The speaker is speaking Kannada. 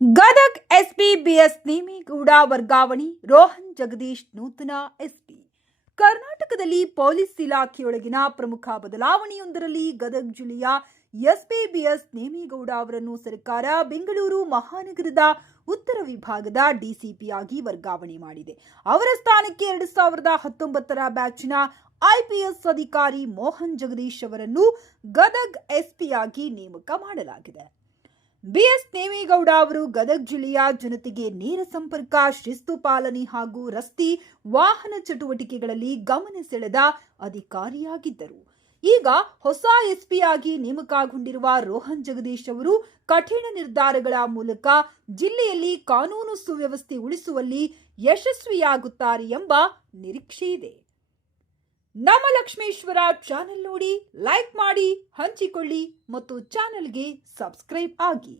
ಗದಗ್ ಎಸ್ಪಿ ಬಿಎಸ್ ನೇಮಿಗೌಡ ವರ್ಗಾವಣೆ, ರೋಹನ್ ಜಗದೀಶ್ ನೂತನ ಎಸ್ಪಿ. ಕರ್ನಾಟಕದಲ್ಲಿ ಪೊಲೀಸ್ ಇಲಾಖೆಯೊಳಗಿನ ಪ್ರಮುಖ ಬದಲಾವಣೆಯೊಂದರಲ್ಲಿ ಗದಗ್ ಜಿಲ್ಲೆಯ ಎಸ್ಪಿ ಬಿಎಸ್ ನೇಮಿಗೌಡ ಅವರನ್ನು ಸರ್ಕಾರ ಬೆಂಗಳೂರು ಮಹಾನಗರದ ಉತ್ತರ ವಿಭಾಗದ ಡಿಸಿಪಿಯಾಗಿ ವರ್ಗಾವಣೆ ಮಾಡಿದೆ. ಅವರ ಸ್ಥಾನಕ್ಕೆ ಎರಡು ಸಾವಿರದ ಹತ್ತೊಂಬತ್ತರ ಬ್ಯಾಚ್ನ ಐಪಿಎಸ್ ಅಧಿಕಾರಿ ಮೋಹನ್ ಜಗದೀಶ್ ಅವರನ್ನು ಗದಗ್ ಎಸ್ಪಿಯಾಗಿ ನೇಮಕ ಮಾಡಲಾಗಿದೆ. ಬಿಎಸ್ ದೇವೇಗೌಡ ಅವರು ಗದಗ ಜಿಲ್ಲೆಯ ಜನತೆಗೆ ನೇರ ಸಂಪರ್ಕ, ಶಿಸ್ತು ಪಾಲನೆ ಹಾಗೂ ರಸ್ತೆ, ವಾಹನ ಚಟುವಟಿಕೆಗಳಲ್ಲಿ ಗಮನ ಸೆಳೆದ ಅಧಿಕಾರಿಯಾಗಿದ್ದರು. ಈಗ ಹೊಸ ಎಸ್ಪಿ ಆಗಿ ನೇಮಕಗೊಂಡಿರುವ ರೋಹನ್ ಜಗದೀಶ್ ಅವರು ಕಠಿಣ ನಿರ್ಧಾರಗಳ ಮೂಲಕ ಜಿಲ್ಲೆಯಲ್ಲಿ ಕಾನೂನು ಸುವ್ಯವಸ್ಥೆ ಉಳಿಸುವಲ್ಲಿ ಯಶಸ್ವಿಯಾಗುತ್ತಾರೆ ಎಂಬ ನಿರೀಕ್ಷೆ ಇದೆ. ನಮ್ಮ ಲಕ್ಷ್ಮೇಶ್ವರ ಚಾನೆಲ್ ನೋಡಿ, ಲೈಕ್ ಮಾಡಿ ಹಂಚಿಕೊಳ್ಳಿ ಮತ್ತು ಚಾನೆಲ್ಗೆ ಸಬ್ಸ್ಕ್ರೈಬ್ ಆಗಿ.